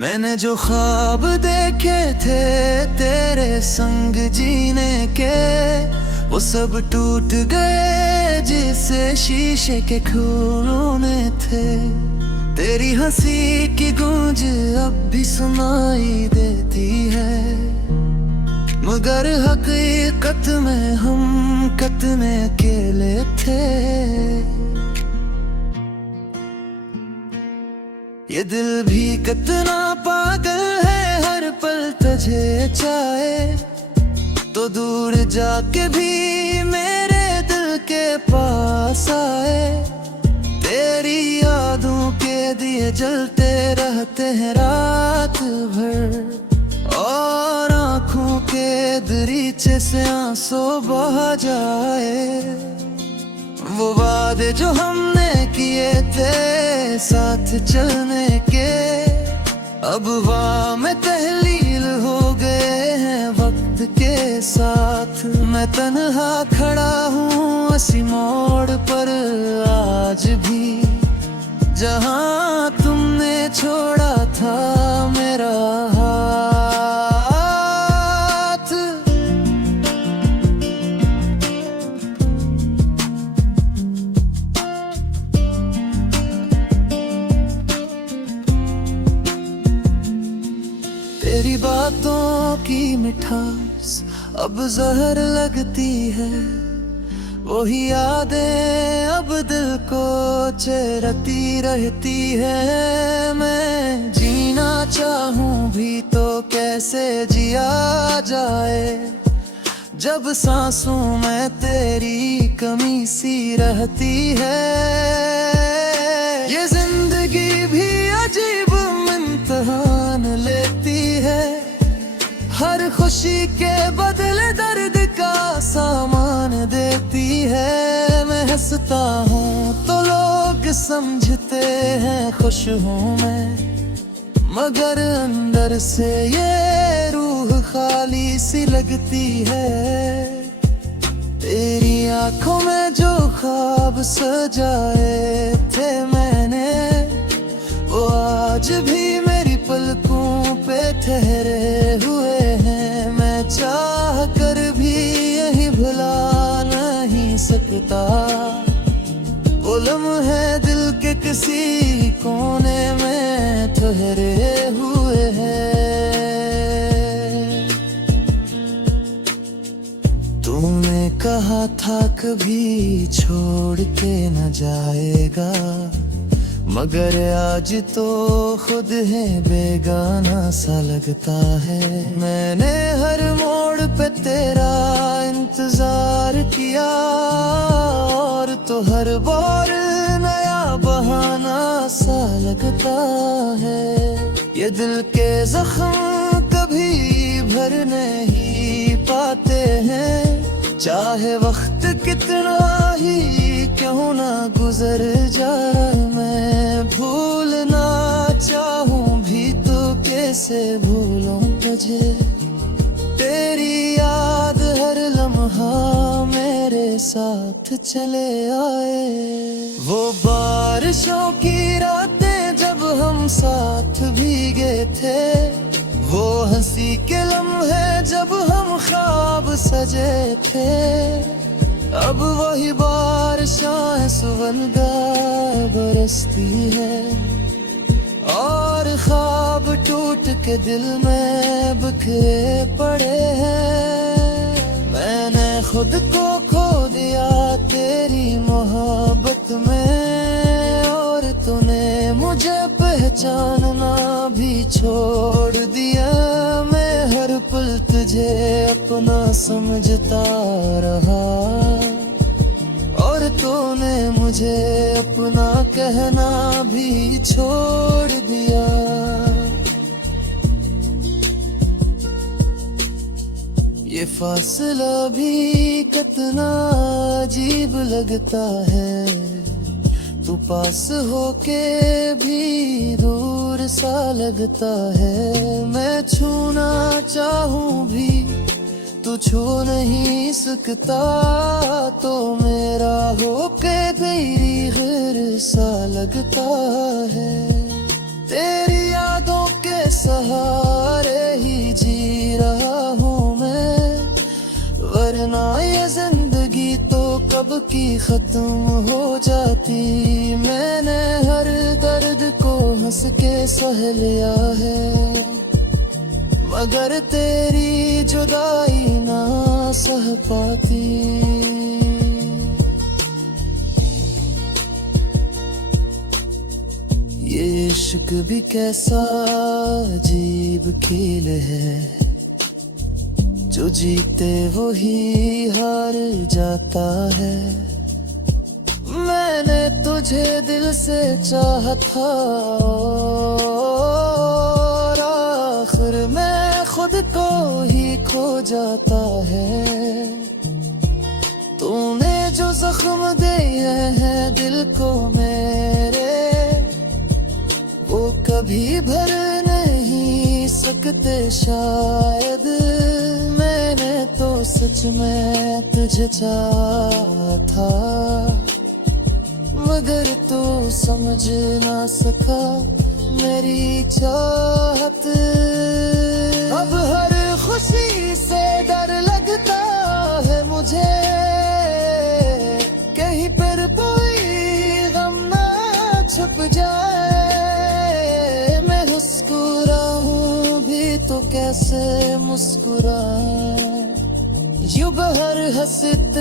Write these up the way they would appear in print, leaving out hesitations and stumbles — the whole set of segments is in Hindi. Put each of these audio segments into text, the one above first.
मैंने जो ख्वाब देखे थे तेरे संग जीने के, वो सब टूट गए जिसे शीशे के खूने थे। तेरी हंसी की गूंज अब भी सुनाई देती है, मगर हकीकत में हम कितने अकेले थे। ये दिल भी कितना पागल है, हर पल तुझे चाहे, तो दूर जाके भी मेरे दिल के पास आए। तेरी यादों के दिए जलते रहते हैं रात भर, और आँखों के दरीचे से आंसू बह जाए। वो वादे जो हमने किए थे साथ चलने के, अब हवा में तहलील हो गए हैं वक्त के साथ। मैं तन्हा खड़ा हूँ इसी मोड़ पर आज भी, जहाँ तुमने छोड़ा था मेरा हाथ। तेरी बातों की मिठास अब जहर लगती है, वही यादें अब दिल को चेरती रहती है। मैं जीना चाहूं भी तो कैसे जिया जाए, जब सांसों में तेरी कमी सी रहती है। ये जिंदगी भी अजीब इम्तिहान लेती है, हर खुशी के बदले दर्द का सामान देती है। मैं हंसता हूँ तो लोग समझते हैं खुश हूँ मैं, मगर अंदर से ये रूह खाली सी लगती है। तेरी आंखों में जो ख्वाब सजाए थे मैंने, वो आज भी मेरी पलकों पे ठहरे हुए हैं। मैं चाह कर भी यही भुला नहीं सकता, वो लम्हे दिल के किसी कोने में ठहरे हुए हैं। तूने कहा था कभी छोड़ के न जाएगा, मगर आज तो खुद है बेगाना सा लगता है। मैंने हर मोड़ पे तेरा इंतजार किया, और तो हर बार नया बहाना सा लगता है। ये दिल के जख्म कभी भर नहीं पाते हैं, चाहे वक्त कितना ही क्यों ना गुजर जाए। मैं भूलना चाहूँ भी तो कैसे भूलूं तुझे, तेरी याद हर लम्हा मेरे साथ चले आए। वो बारिशों की रातें जब हम साथ भीगे थे, वो हंसी के लम्हे जब हम ख्वाब सजे थे। अब वही बारिशां सुवनगा बरसती है, और ख्वाब टूट के दिल में बिखरे पड़े हैं। मैंने खुद को खो दिया तेरी मोहब्बत में, और तूने मुझे पहचानना भी छोड़ दिया। मैं हर पल तुझे अपना समझता रहा, और तूने मुझे अपना कहना भी छोड़ दिया। ये फासला भी कितना अजीब लगता है, तू पास होके भी दूर सा लगता है। मैं छूना चाहूँ भी तू छू नहीं सकता, तो मेरा होके तेरी गैर सा लगता है। तेरी यादों के की खत्म हो जाती। मैंने हर दर्द को हंस के सह लिया है, मगर तेरी जुदाई ना सह पाती। ये इश्क भी कैसा अजीब खेल है, जो जीते वो ही हार जाता है। मैंने तुझे दिल से चाहा था और आखिर में खुद को ही खो जाता है। तूने जो जख्म दिए हैं दिल को मेरे, वो कभी भर नहीं सकते शायद। मैंने तो सच में तुझे चाहा था, मगर तू समझ ना सका मेरी चाहत। अब हर खुशी से डर लगता है मुझे, कहीं पर कोई गम ना छुप जाए। मैं मुस्कुराऊं भी तो कैसे मुस्कुराए, यूं बहर हंसत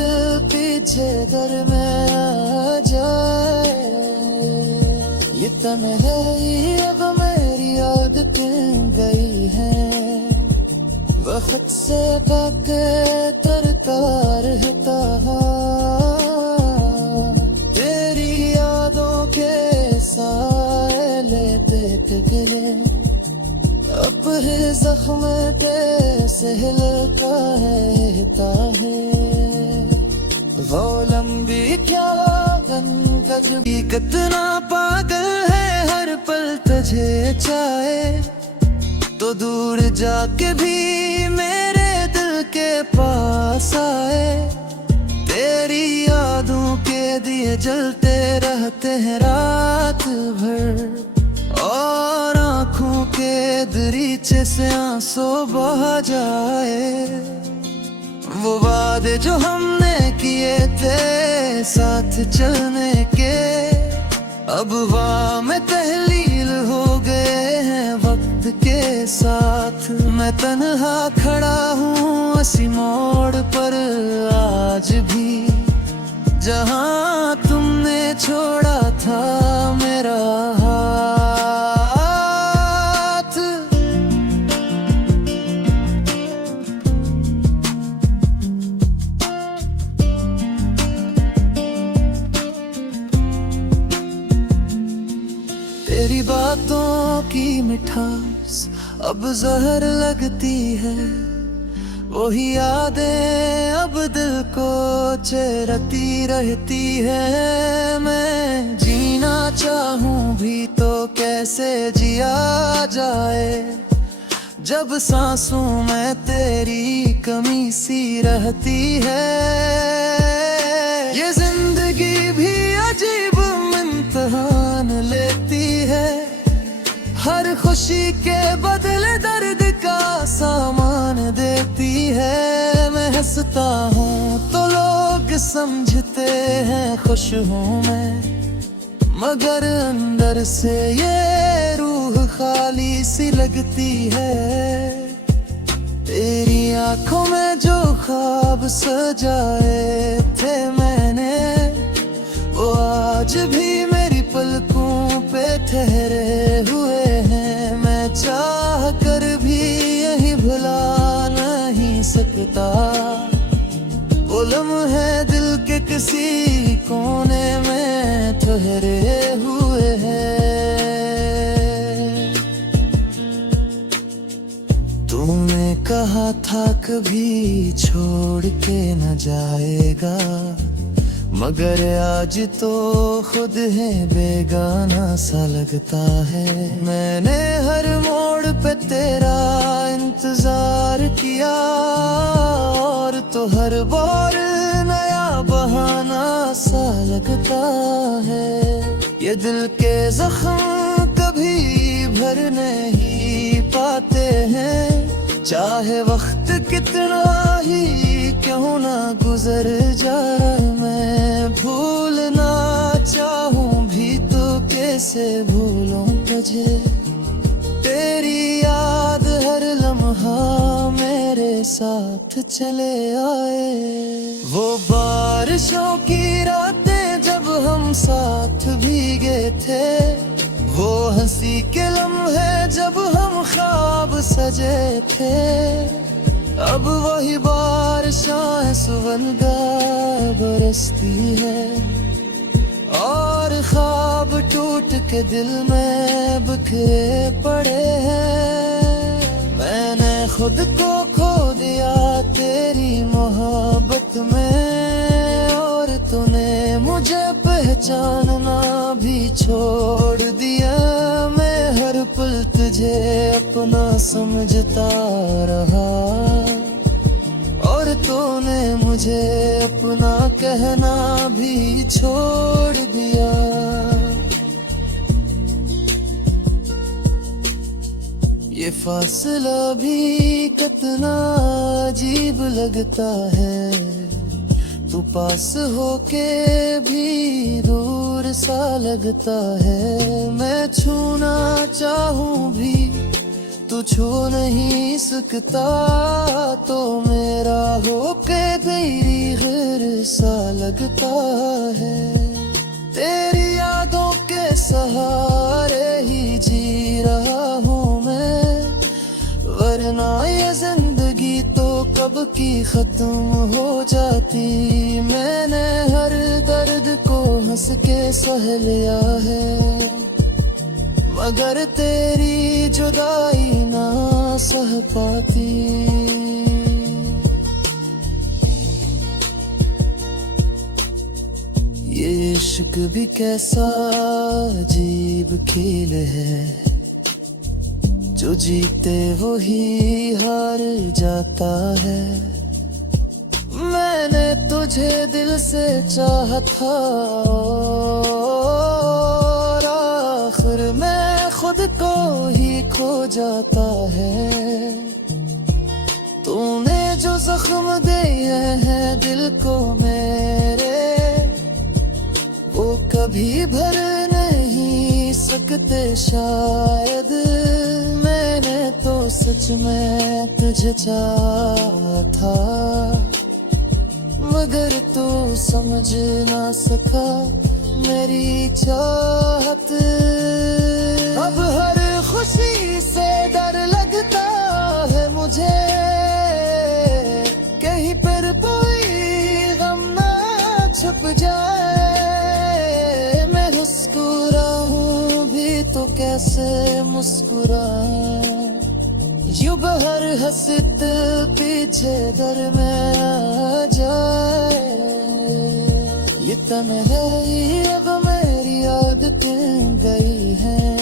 पीछे घर में आ जाए। ये तन्हाई अब मेरी आदतें गई है, वक्त से ताके तरता रहता। तेरी यादों के साए लेते गए, अब है जख्म कैसे हिलता है वो लंबी क्या गजबी। कितना पागल है हर पल तुझे चाहे, तो दूर जाके भी मेरे दिल के पास आए। तेरी यादों के दिए जलते रहते हैं रात भर, और आँखों के दरीचे से आंसू बहा जाए। वो वादे जो हमने किए थे साथ चलने के, अब वाह में तहलील हो गए हैं वक्त के साथ। मैं तन्हा खड़ा हूँ उसी मोड़ पर आज भी, जहाँ तुमने छोड़ा था मेरा हाथ। तेरी बातों की मिठास अब जहर लगती है, वही यादें अब दिल को चेरती रहती है। मैं जीना चाहूं भी तो कैसे जिया जाए, जब सांसों में तेरी कमी सी रहती है। ये जिंदगी भी अजीब इम्तिहान लेती है, हर खुशी के बदले दर्द का सामान देती है। मैं हंसता हूँ तो लोग समझते हैं खुश हूँ मैं, मगर अंदर से ये रूह खाली सी लगती है। तेरी आंखों में जो ख्वाब सजाए थे मैंने, वो आज भी मेरी पलकों पे ठहरे हुए हैं। मैं चाह कर भी यही भुला नहीं सकता, वो लम्हे दिल के किसी कोने में ठहरे हुए हैं। तूने कहा था कभी छोड़ के न जाएगा, मगर आज तो खुद है बेगाना सा लगता है। मैंने हर मोड़ पे तेरा इंतजार किया, और तो हर बार नया बहाना सा लगता है। ये दिल के जख्म कभी भर नहीं पाते हैं, चाहे वक्त कितना ही क्यों चाहूँ ना गुजर जाए, मैं भूलना चाहूँ भी तो कैसे भूलूं तुझे। तेरी याद हर लम्हा मेरे साथ चले आए। वो बारिशों की रातें जब हम साथ भीगे थे, वो हंसी के लम्हे जब हम ख्वाब सजे थे। अब वही बारिशां सुगंधा बरसती है और ख्वाब टूट के दिल में बिखरे पड़े हैं। मैंने खुद को खो दिया तेरी मोहब्बत में, और तूने मुझे पहचानना भी छोड़ दिया। मैं हर पल तुझे अपना समझता रहा, और तूने मुझे अपना कहना भी छोड़ दिया। ये फासला भी कितना अजीब लगता है, तू पास होके भी दूर सा लगता है। मैं छूना चाहूँ भी तू छू नहीं सकता, तो मेरा होके तेरी गैर सा लगता है। तेरी यादों के सहारे ही जी रहा हूँ मैं, वरना ये जिंदगी तो कब की खत्म हो जाती। मैंने हर दर्द को हंस के सह लिया है, मगर तेरी जुदाई ना सह पाती। ये इश्क भी कैसा अजीब खेल है, जो जीते वही हार जाता है। मैंने तुझे दिल से चाहा था, और आखिर में खुद को ही खो जाता है। तूने जो जख्म दिए हैं दिल को मेरे, वो कभी भर नहीं सकते शायद। मैंने तो सच में तुझे चाहा था, मगर तू समझ ना सका मेरी चाहत। अब हर खुशी से डर लगता है मुझे, कहीं पर कोई गम ना छुप जाए। मैं मुस्कुराऊं भी तो कैसे मुस्कुराऊं, यूं बहर हंसत पीछे दर में आ जाए। ये तन्हाई अब मेरी आदतें गई हैं,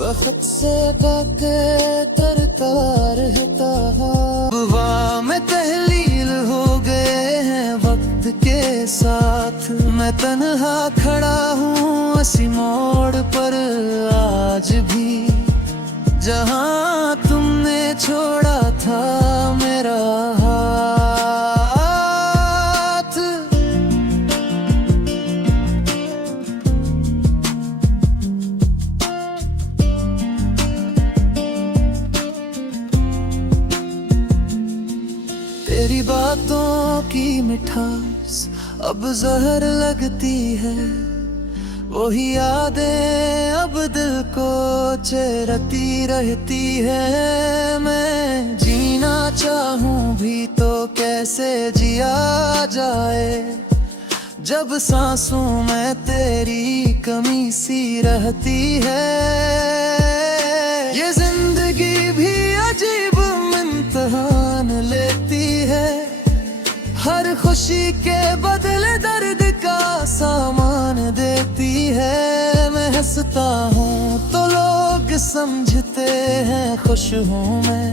वक्त से बाके तरता रहता। हवा में तहलील हो गए हैं वक्त के साथ, मैं तन्हा खड़ा हूँ इसी मोड़ पर आज भी, जहाँ तुमने छोड़ा था मेरा हाथ। तेरी बातों की मिठास अब जहर लगती है, वही यादें अब दिल को चेरती रहती है। मैं जीना चाहूँ भी तो कैसे जिया जाए, जब सांसों में तेरी कमी सी रहती है। ये जिंदगी भी अजीब इम्तिहान लेती है, हर खुशी के बदले दर्द का सामान देती है। मैं हंसता हूँ तो लोग समझते हैं खुश हूँ मैं,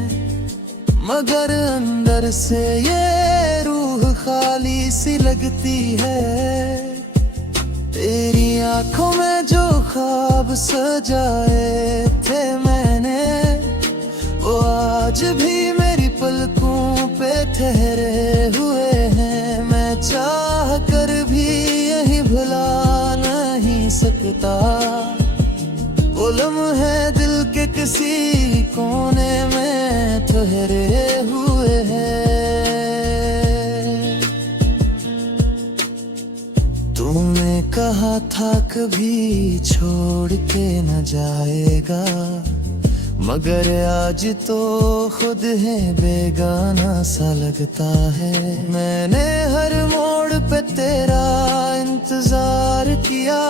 मगर अंदर से ये रूह खाली सी लगती है। तेरी आंखों में जो ख्वाब सजाए थे मैंने, वो आज भी मेरी पलकों पे ठहरे हैं दिल के किसी कोने में ठहरे हुए हैं। तूने कहा था कभी छोड़ के न जाएगा, मगर आज तो खुद है बेगाना सा लगता है। मैंने हर मोड़ पे तेरा इंतजार किया,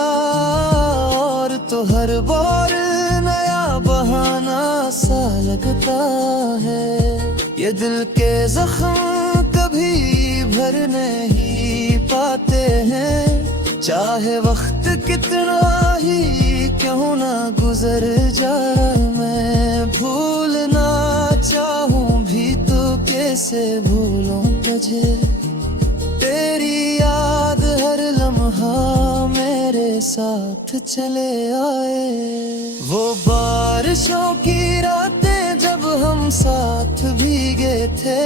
और तो हर बार नया बहाना सा लगता है। ये दिल के जख्म कभी भर नहीं पाते हैं, चाहे वक्त कितना ही क्यों ना गुजर जाए। मैं भूलना चाहूँ भी तो कैसे भूलूं तुझे, तेरी याद हर लम्हा मेरे साथ चले आए। वो बारिशों की रातें जब हम साथ भीगे थे,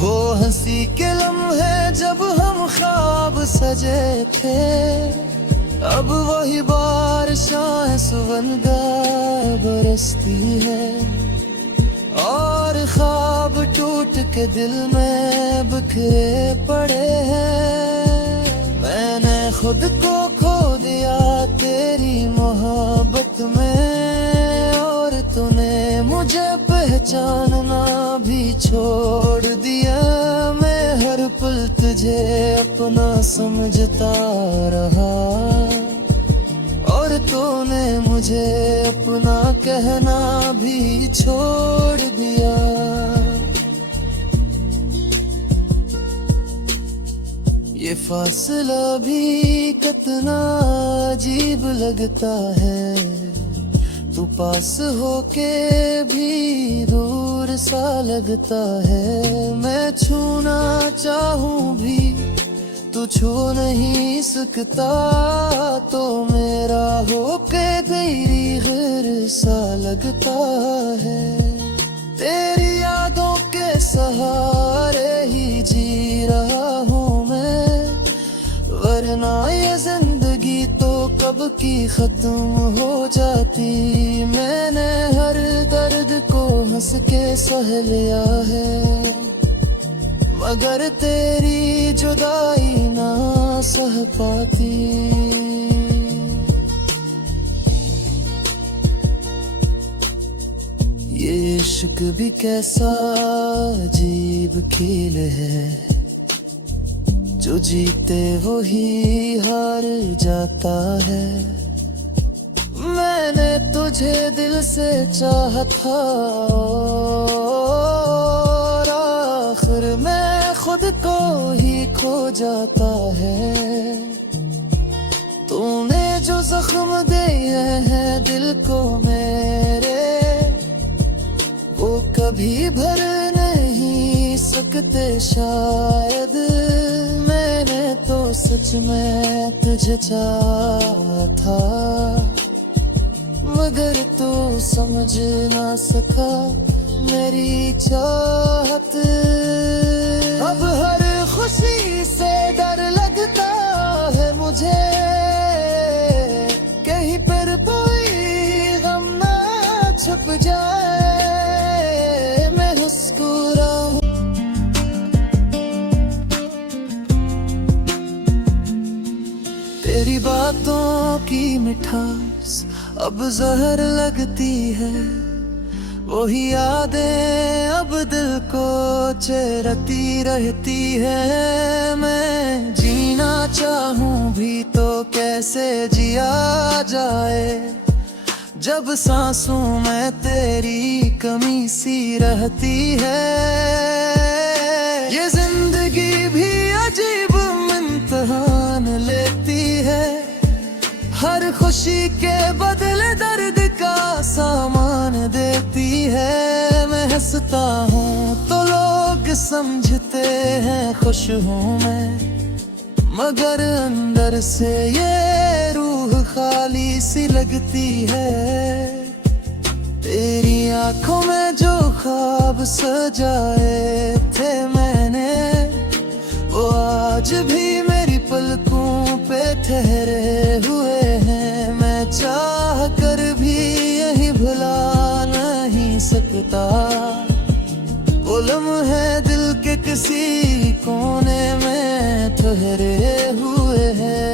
वो हंसी के लम्हे जब हम ख्वाब सजे थे। अब वही बारिशां सुवनगा बरसती है, और ख्वाब टूट के दिल में बिखरे पड़े हैं। मैंने खुद को खो दिया तेरी मोहब्बत में, और तूने मुझे पहचानना भी छोड़ दिया। मैं हर पल तुझे अपना समझता रहा, और तूने मुझे अपना कहना भी छोड़ दिया। ये फासला भी कितना अजीब लगता है, तू पास होके भी दूर सा लगता है। मैं छूना चाहूँ भी तू छू नहीं सकता, तो मेरा होके गैरी गैर सा लगता है। तेरी यादों के सहारे ही जी रहा हूँ मैं, वरना ये जिंदगी तो कब की खत्म हो जाती। मैंने हर दर्द को हंस के सह लिया है, मगर तेरी जुदाई ना सह पाती। ये इश्क भी कैसा अजीब खेल है, जो जीते वो ही हार जाता है। मैंने तुझे दिल से चाहा था, और आखिर में खुद को ही खो जाता है। तूने जो जख्म दिए हैं दिल को मेरे, वो कभी भर नहीं सकते शायद। मैंने तो सच में तुझे चाहा था, मगर तू समझ ना सका मेरी चाहत। अब हर खुशी से डर लगता है मुझे, कहीं पर कोई गम ना छुप जाए। मैं मुस्कुराऊं तेरी बातों की मिठास अब जहर लगती है, वही यादें अब दिल को चेरती रहती है। मैं जीना चाहूँ भी तो कैसे जिया जाए, जब सांसों में तेरी कमी सी रहती है। ये जिंदगी भी अजीब इम्तिहान लेती है, हर खुशी के बदले दर्द का सामान देती है। मैं हंसता हूँ तो लोग समझते हैं खुश हूँ मैं, मगर अंदर से ये रूह खाली सी लगती है। तेरी आंखों में जो ख्वाब सजाए थे मैंने, वो आज भी मेरी पलकों पे ठहरे हुए हैं। मैं चाह कर भी ये भुला नहीं सकता। वो लम्हे दिल के किसी कोने में ठहरे हुए हैं।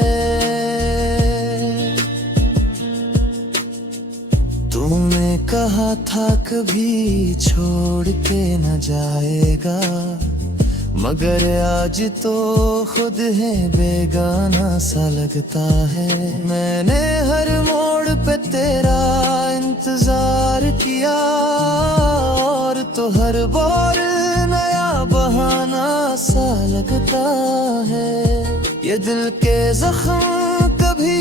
तूने कहा था कभी छोड़ के न जाएगा, मगर आज तो खुद है बेगाना सा लगता है। मैंने हर मोड़ पे तेरा इंतजार किया, और तो हर बार नया बहाना सा लगता है। ये दिल के जख्म कभी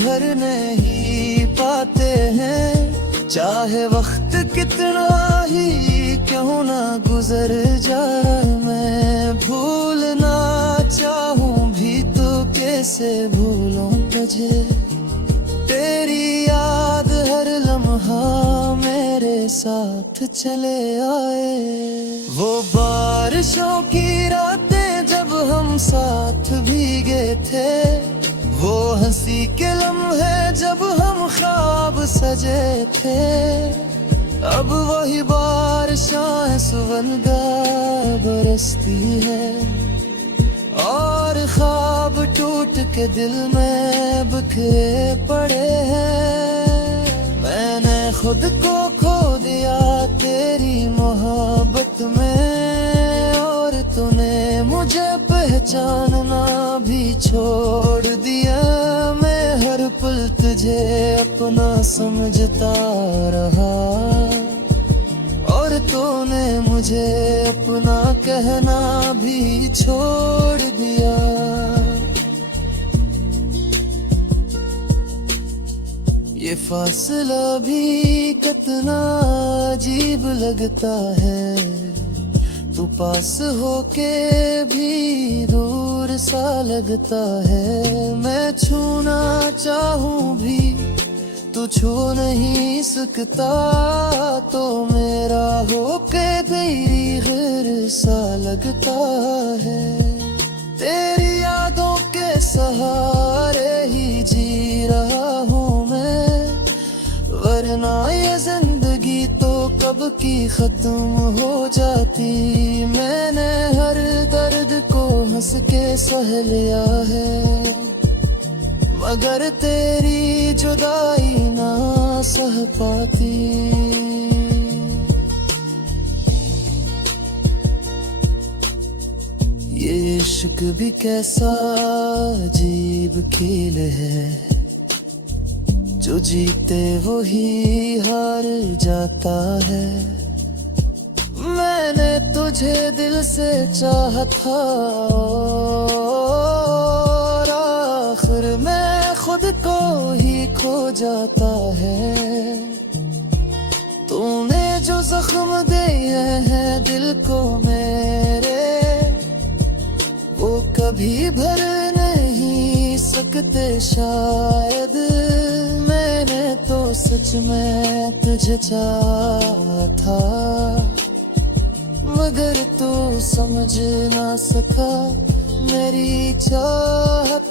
भर नहीं पाते हैं, चाहे वक्त कितना ही क्यों ना गुजर जाए। मैं भूलना चाहूँ भी तो कैसे भूलूं तुझे, तेरी याद हर लम्हा मेरे साथ चले आए। वो बारिशों की रातें जब हम साथ भीगे थे, वो हंसी के लम्हे जब हम ख्वाब सजे थे। अब वही बारिशां सुलगा बरसती है, और ख्वाब टूट के दिल में बिखरे पड़े हैं। मैंने खुद को खो दिया तेरी मोहब्बत में, और तूने मुझे पहचानना भी छोड़ दिया। मैं हर पल तुझे अपना समझता रहा, और तूने मुझे अपना कहना भी छोड़ दिया। ये फासला भी कितना अजीब लगता है, तू पास होके भी दूर सा लगता है। मैं छूना चाहूँ भी तू छू नहीं सकता, तो मेरा होके तेरी गैर सा लगता है। तेरी यादों के सहारे ही जी रहा हूँ मैं, वरना ये जिंदगी तो कब की खत्म हो जाती। मैंने हर दर्द को हंस के सह लिया है, मगर तेरी जुदाई ना सह पाती। ये इश्क भी कैसा अजीब खेल है, जो जीते वो ही हार जाता है। मैंने तुझे दिल से चाहा था, और आखिर में खुद को ही खो जाता है। तूने जो जख्म दिए हैं दिल को मेरे, वो कभी भर नहीं सकते शायद। मैंने तो सच में तुझे चाहा था, मगर तू समझ ना सका मेरी चाहत।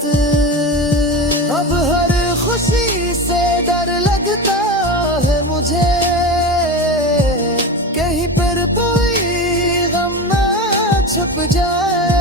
अब हर खुशी से डर लगता है मुझे, कहीं पर कोई गम ना छुप जाए।